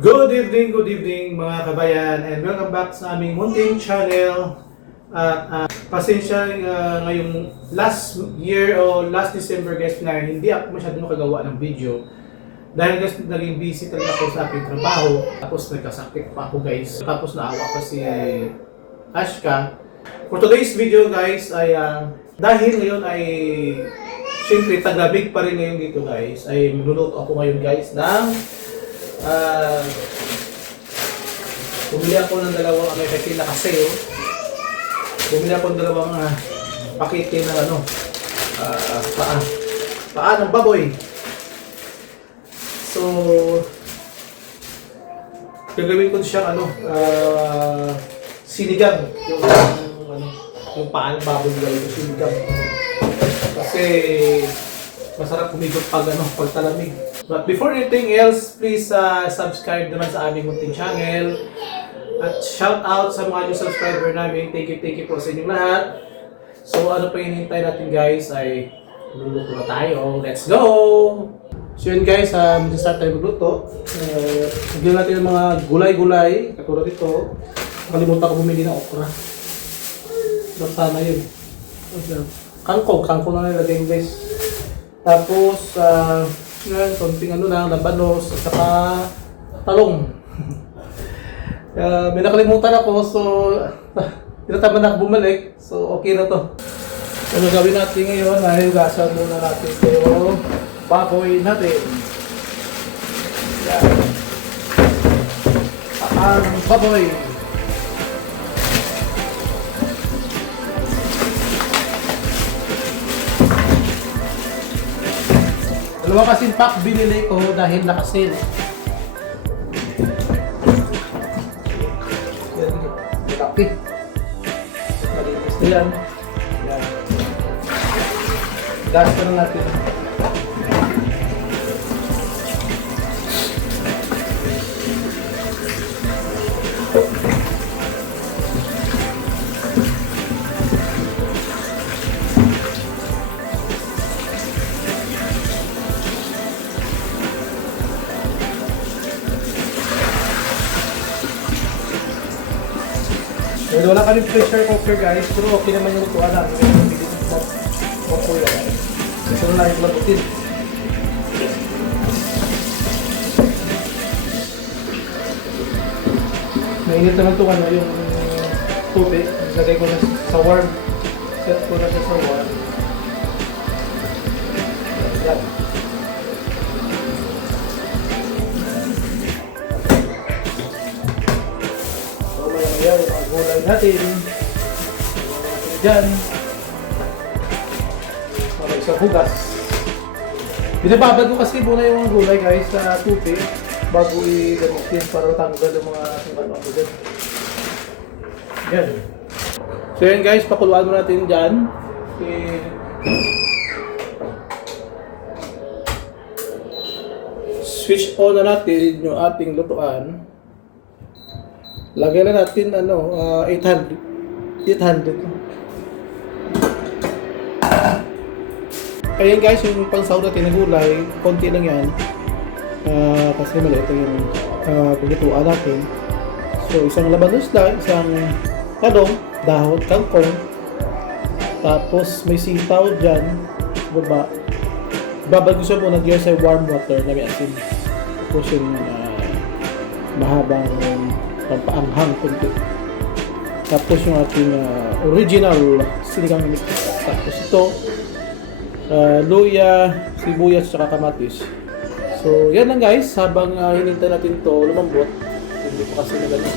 Good evening mga kabayan, and welcome back sa aming munting channel. At pasensya ngayong last year o last December guys na hindi ako masyadong nakagawa ng video. Dahil guys naging busy talaga ako sa aking trabaho. Tapos nagkasakit pa ako guys. Tapos naawa pa si Ashka. For today's video guys ay dahil ngayon ay syempre taglamig pa rin ngayon dito guys, ay magluluto ako ngayon guys ng bumili ako ng dalawang American na kasi bumili ako ng dalawang pakete ng paa ng baboy. So gagawin ko siyang sinigang, yung paa ng baboy gawin ko sinigang kasi masarap humigop pag talamig. But before anything else, please subscribe naman sa aming munting channel. At shout out sa mga new subscriber namin. Thank you po sa inyong lahat. So ano pa hinihintay natin guys ay luluto na tayo. Let's go! So yun guys, mag-start tayo magluto. Nagyan natin ng mga gulay-gulay. Katulad ito. Nakalimutan ko bumili ng okra. Sana yun. Kangkong na nilagay guys. Tapos yan, konting lang, labanos, at saka talong. May nakalimutan ako, so tinataman na ako bumalik, so okay na to. Ano gawin natin ngayon ay hugasan muna natin ito baboy natin. Yan. Ang baboy. Dalawa kasing pack binili ko dahil naka-sale. Yan, malaki. Malinis na yan. Yan. Gas ko na natin. Wala kami pressure cooker guys, pero okay naman yung lutuan namin. Mapo yan. Gusto na lang yung labutin. Mainit naman ito yung tubig. Lagay ko na sa warm. Set ko na siya sa warm. Yan. Yan, yung mga gulay natin. Diyan. Para isang hugas. Binababad ko kasi muna yung mga gulay guys sa tubig bago i-gamitin para tanggal yung mga ano dyan. Yan. So yan guys, pakuluan mo natin dyan. Switch on na natin yung ating lutuan. Lagay na natin 800. Ayan guys, yung pang-saw natin na gulay, konti lang yan. Kasi maliit yung paglutuan natin. So isang labanos lang, isang talong, dahon, kangkong. Tapos may sitaw dyan, baba. Babad ko siya muna dyan sa warm water na may asin. Tapos yung mahabang pampaanghang kunti. Tapos yung ating original sinigang mix. Tapos ito luya, sibuyas, at kamatis. So yan lang guys, habang hinintay natin ito lumambot. Hindi pa kasi na gano'n.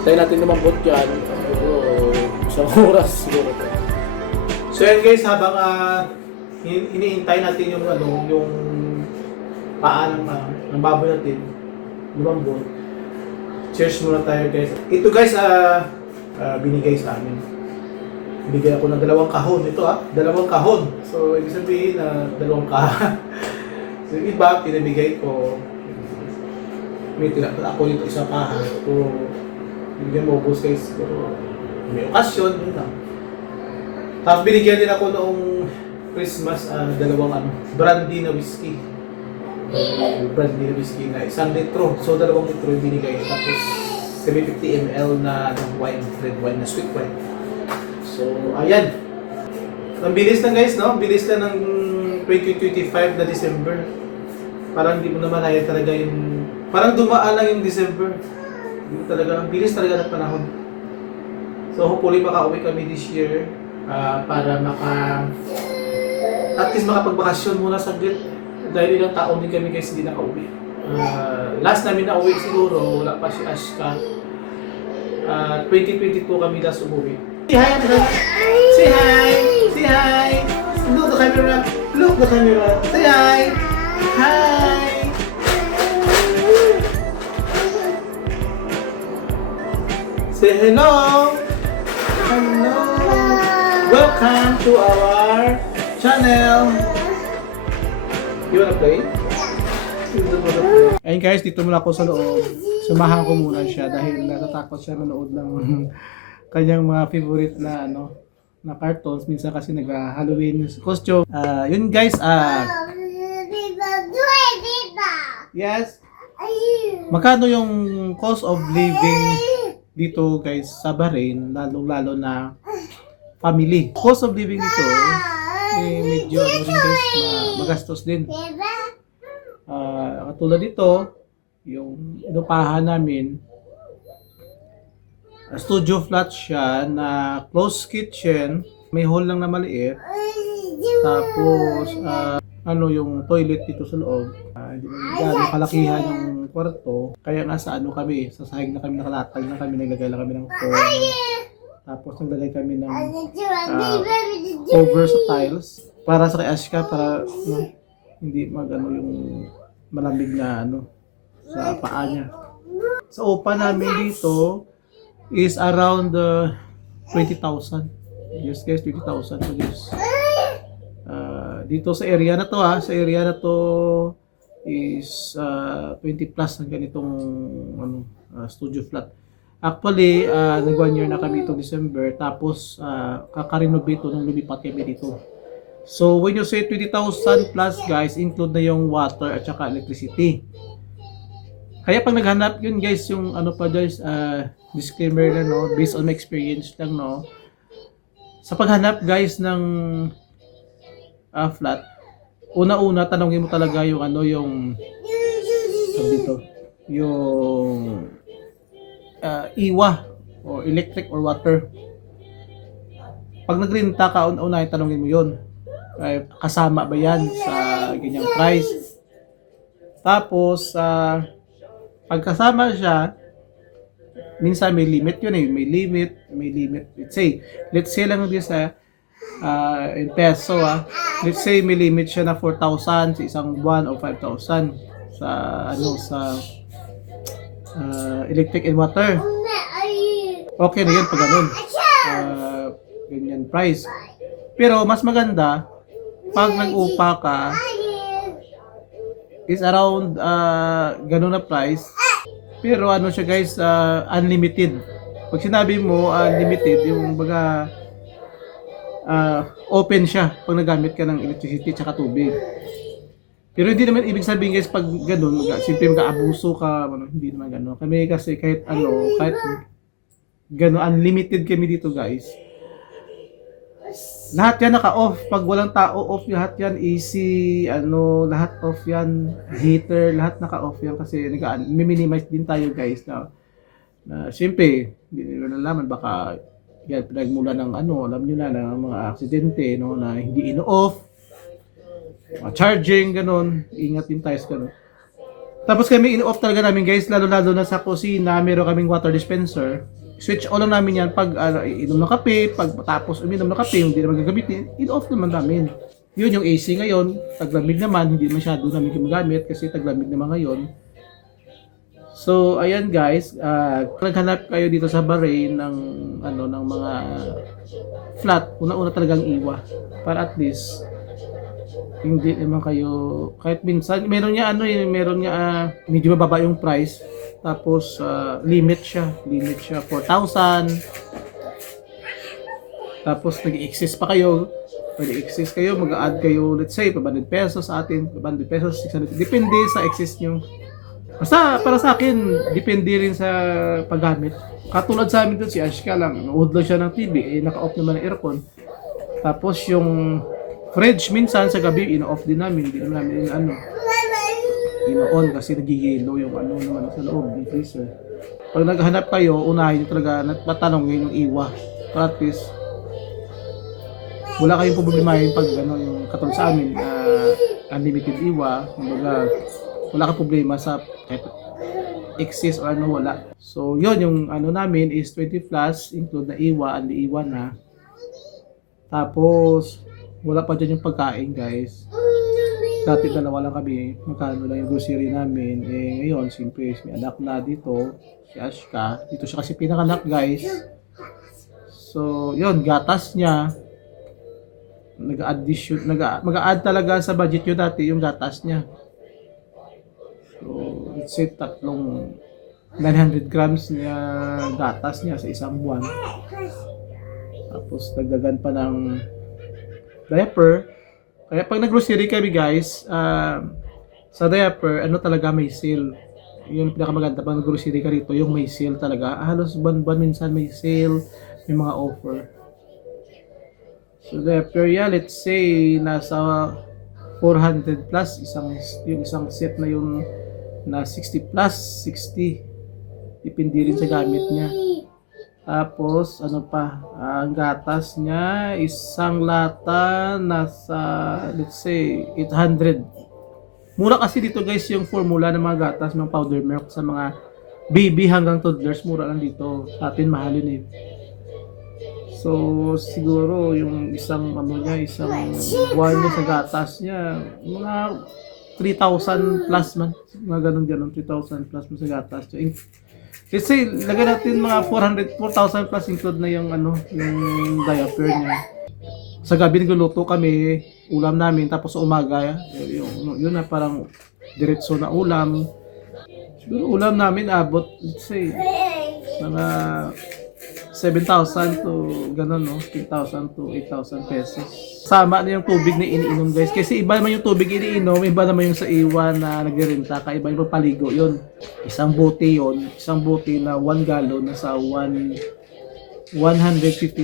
Hintayin natin lumambot dyan. Isang oras siguro. So yan guys, habang hinihintay natin yung yung paa ng baboy natin lumambot. Cheers muna tayo guys. Ito guys, binigay sa amin. Binigay ako ng dalawang kahon. Ito dalawang kahon. So, ibig sabihin na dalawang kahon. So, yung iba, pinabigay ko. May tinatala ako dito isang kahon. So, binigyan mo ubos guys. Pero, may okasyon. Yun lang. Tapos, binigyan din ako noong Christmas, dalawang brandy na whiskey. Brand new whiskey na 1 litro. So 2 litro yung binigay. Tapos 750 ml na wine, red wine na sweet wine. So ayan. Ang bilis lang guys, no? Ang bilis lang ng 2025 na December. Parang hindi mo naman ayaw talaga yung... Parang dumaan lang yung December. Hindi talaga, ang bilis talaga ng panahon. So hopefully makauwi kami this year para at least makapagbakasyon muna saglit. Dahil ilang taon din kami guys hindi nakauwi. Last namin na uwi siguro, wala pa si Ashka. 2022 kami last umuwi. Say hi, Andrea! Say hi! Say hi! Look the camera! Look the camera! Say hi! Hi! Say hello! Hello! Welcome to our channel! You wanna play? Ayun guys, dito muna ako sa loob. Sumahan ko muna siya dahil natatakot siya manood ng kanyang mga favorite na na cartoons. Minsan kasi nag-Halloween costume. Yun guys, yes. Magkano yung cost of living dito guys sa Bahrain, lalo na family? Cost of living dito medyo rin guys, magastos din. Katulad dito, yung inupahan namin, studio flat siya na closed kitchen, may hall lang na maliit. Tapos yung toilet dito sa loob, hindi na kalakihan yung kwarto. Kaya nasa kami, sa sahig na kami, nakalatag na kami, naglagay lang kami ng foam. Tapos naglagay kami ng cover sa tiles para sa kay Ashka, para hindi yung malamig na sa paa niya. Sa upa namin dito is around 20,000. Yes guys, 20,000 so guys. Dito sa area na to is 20 plus ang ganitong studio flat. Actually, nag 1 year na kami itong December, tapos kaka-renovate nung lumipat kami dito. So when you say 20,000 plus guys, include na yung water at saka electricity. Kaya pag naghanap yun guys, yung pa guys, disclaimer na based on my experience lang sa paghanap guys ng flat, una-una tanongin mo talaga yung yung iwa or electric or water. Pag nagrenta ka, una tanongin mo yun. Kasama ba yan sa ganyang price? Tapos, pag kasama siya, minsan may limit yun may limit. Let's say lang this in peso let's say may limit siya na 4,000 sa isang buwan o 5,000 sa electric and water. Okay na yun pag ganun. Ganyan price. Pero mas maganda pag nag-upa ka is around ganun na price. Pero siya guys, unlimited. Pag sinabi mo unlimited, yung baga open siya pag nagamit ka ng electricity at tubig. Pero hindi naman ibig sabihin guys pag ganun, simple mag-aabuso ka, hindi naman ganun. Kami kasi kahit ganun, unlimited kami dito guys. Lahat yan naka-off. Pag walang tao, off lahat yan. AC, lahat off yan. Heater, lahat naka-off yan kasi minimize din tayo guys na siyempre, hindi nyo nalaman baka yan pinagmula ng alam nyo na ng mga aksidente na hindi ino-off. Charging, ganun. Ingat din tayo sa ganun. Tapos kami ino-off talaga namin guys, lalo-lalo na sa kusina, meron kaming water dispenser. Switch on lang namin yan pag inom ng kape, pag tapos uminom ng kape, hindi naman gagamitin, in-off naman namin. Yun yung AC ngayon, taglamig naman, hindi masyado namin gumagamit kasi taglamig naman ngayon. So, ayan guys, naghanap kayo dito sa Bahrain ng mga flat, una-una talagang iwa. Para at least, hindi naman kayo, kahit minsan, meron niya medyo mababa yung price. Tapos limit siya 4,000. Tapos nag-excess pa kayo, pwede excess kayo, mag-add kayo, let's say, 500 pesos sa atin, 500 pesos, 600, depende sa excess nyo. Basta, para sa akin, depende rin sa paggamit. Katulad sa amin doon, si Ashka lang, nood lang siya ng TV, naka-off naman ang aircon. Tapos yung fridge, minsan sa gabi, ino-off din namin, hindi naman namin ino-on kasi nag-yellow yung naman sa loob ng freezer. Pag naghanap kayo, unahin nyo talaga, patanongin yung iwa. Para at least, wala kayong problemahin pag yung katulad sa amin, unlimited iwa, wala kang problema sa excess or wala. So, yun, yung namin is 20 plus, include na iwa, andi iwa na. Tapos, wala pa dyan yung pagkain, guys. Dati dalawa lang kami, magkano lang yung grocery namin. Ngayon, siyempre, may anak na dito, si Ashka. Dito siya kasi pinakanak, guys. So, yun, gatas niya. Mag-a-add talaga sa budget nyo dati yung gatas niya. So, let's say, 900 grams niya gatas niya sa isang buwan. Tapos, dagdagan pa ng diaper. Kaya pag nag-grocery kami guys, sa diaper, talaga may sale. Yun pinakamaganda pag nag-grocery ka rito, yung may sale talaga. Halos buwan-buwan minsan may sale, may mga offer. So diaper, let's say nasa 400 plus yung isang set na yung na 60 plus 60. Depende rin sa gamit niya. Tapos, ang gatas niya, isang lata, nasa, let's say, 800. Mura kasi dito guys yung formula ng mga gatas, ng powder milk sa mga baby hanggang toddlers, mura lang dito. Sa atin, mahalin eh. So, siguro, yung isang buwan niya sa gatas niya, mga 3,000 plus man. Mga ganun, 3,000 plus mo sa gatas niya. Let's say, lagay natin mga 4,000 plus include na yung yung diaper niya. Sa gabi nagluluto kami, ulam namin, tapos sa umaga, yun na parang diretso na ulam. Siguro ulam namin abot, let's say, mga 7,000 to gano'n, 10,000 to 8,000 pesos. Sama na yung tubig na iniinom guys. Kasi iba naman yung tubig iniinom, iba naman yung sa iwan na nagre-renta ka, iba yung paligo yun. Isang bote na 1 gallon na sa 150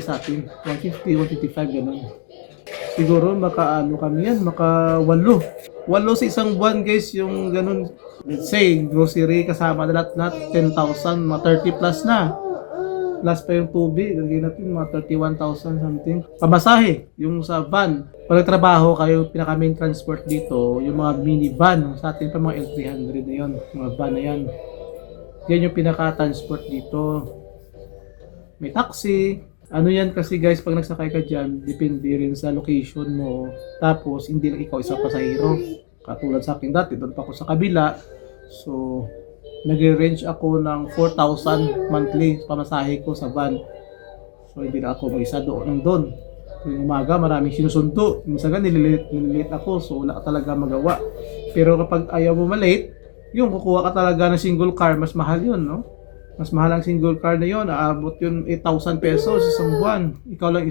sa atin. 150, 155 gano'n. Siguro kami yan, maka 8 sa isang buwan guys yung gano'n. Let's say, grocery kasama na lahat 10,000, mga 30 plus na. Plus pa yung tubig, lagay natin mga 31,000 something. Pamasahe, yung sa van. Pag nagtrabaho kayo, pinaka main transport dito, yung mga minivan. Sa atin pa mga L300 na yun, mga van na yan. Yan yung pinaka-transport dito. May taxi. Yan kasi guys, pag nagsakay ka dyan, depende rin sa location mo. Tapos, hindi lang ikaw isang pasahero. Katulad sa akin dati, doon pa ako sa kabila. So, nag-range ako ng 4,000 monthly pamasahe ko sa van. So hindi na ako mag-isa doon. Yung umaga maraming sinusundo. Minsan nililate ako, so wala ka talaga magawa. Pero kapag ayaw mo malate, yung kukuha ka talaga ng single car, mas mahal yun, no? Mas mahal ang single car na yun, aabot yun 8,000 pesos isang buwan. Ikaw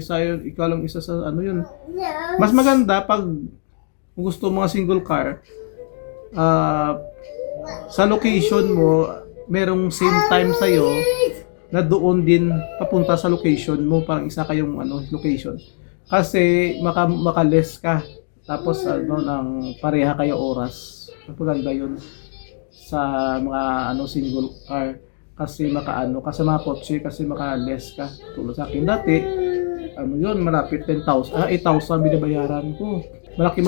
lang isa sa yun. Mas maganda pag gusto mo mga single car, sa location mo, merong same time sa'yo na doon din papunta sa location mo, parang isa kayong location. Kasi makaless ka. Tapos nang pareha kayo oras. Napaganda yun sa mga single car. Kasi kasi mga kotse, kasi makaless ka. Tulad sa akin dati, malapit 10,000, 8,000 binabayaran ko. Malaki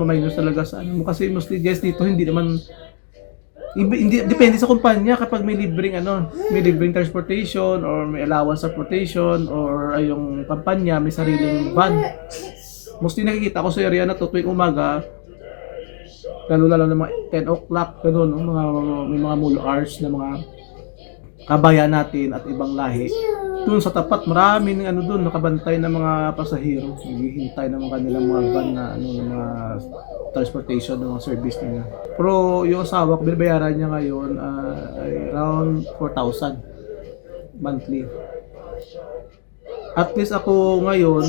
maminus talaga sa mo. Kasi mostly guys dito, hindi naman depende sa kumpanya kapag may libreng transportation or may allowance transportation or yung kumpanya may sariling van. Mostly nakikita ko sa area na to tuwing umaga, lalo ng mga 10 o'clock gano'n, may mga mall hours na mga kabayan natin at ibang lahi. Doon sa tapat maraming doon nakabantay na mga pasahero, naghihintay ng mga kanilang mga van na ng mga transportation ng mga service nila. Pero yung asawa ko, binabayaran niya ngayon ay around 4,000 monthly. At least ako ngayon,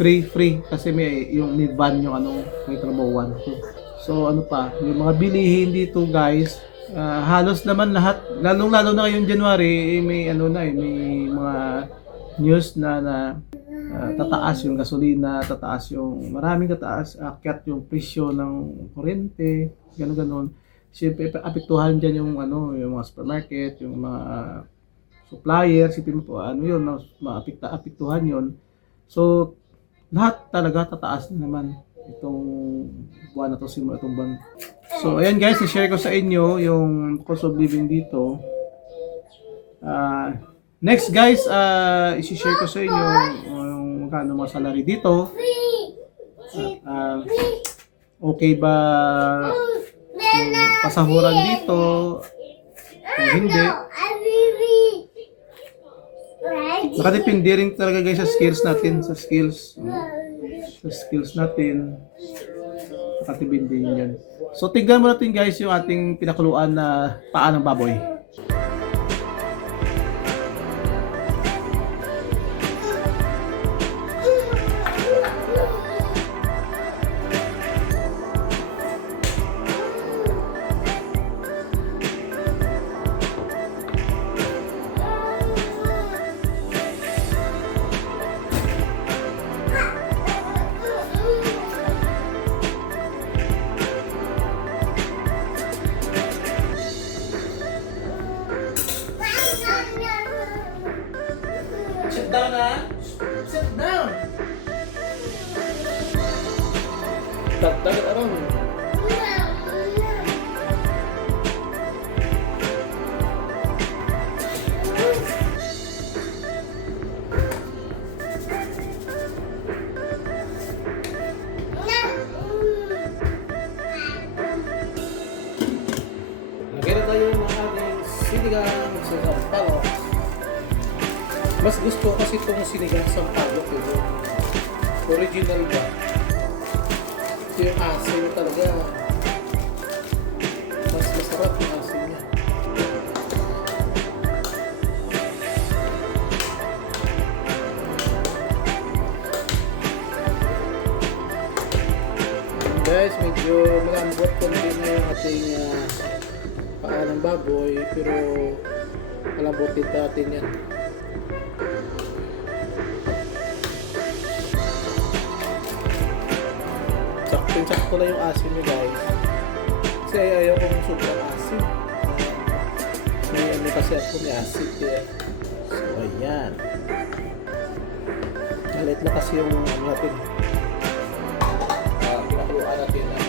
free kasi may van yung ano, may trabaho 1, 2. So ano pa, yung mga bilihin dito guys, halos naman lahat, lalong-lalo na ngayong January, may ano na may mga news na tataas yung gasolina, tataas yung maraming tataas, akyat yung presyo ng kuryente, gano'n. Siyempre apektuhan diyan yung ano, yung mga supermarket, yung mga supplier, sipin mo po ano yun, maapektuhan yun. So lahat talaga tataas na naman itong buwan na to, simula itong buwan. So ayan guys, i-share ko sa inyo yung cost of living dito. Next guys, i-share ko sa inyo yung magkano mga salary dito. Okay ba yung pasahuran dito? Kung hindi, nakadepende rin talaga guys sa skills natin, sa skills natin. Nakadepende yan. So tignan mo natin guys yung ating pinakuluan na paa ng baboy. Sit down na. Sit down. Dagat arang. Lagyan na tayo ng ating sinigang sa sampalok. Mas gusto ko kasi itong sinigang sa sampalok. Original ba? Ito yung asin talaga. Mas masarap yung asin niya. Guys, medyo malambot konti na yung ating paa ng baboy, pero malambutin natin yan. Sakto na yung asin nyo guys, kasi ayaw kong sobrang asin. May ano kasi ako, may acid eh. So ayan, malit na kasi yung ano natin, pinakuluan natin at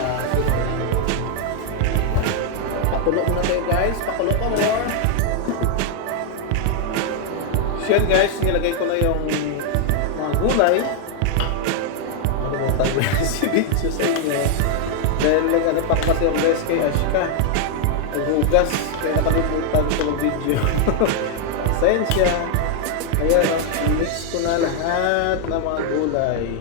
pakulo muna tayo guys, pakulo pa more. So yan guys, nilagay ko na yung mga gulay. Tayo si video sa inyo dahil ano pa kasi ang guys kay Ashka naghugas kaya nakalimutan ko ng video. Pasensya. Ayan, mix ko na lahat ng mga gulay.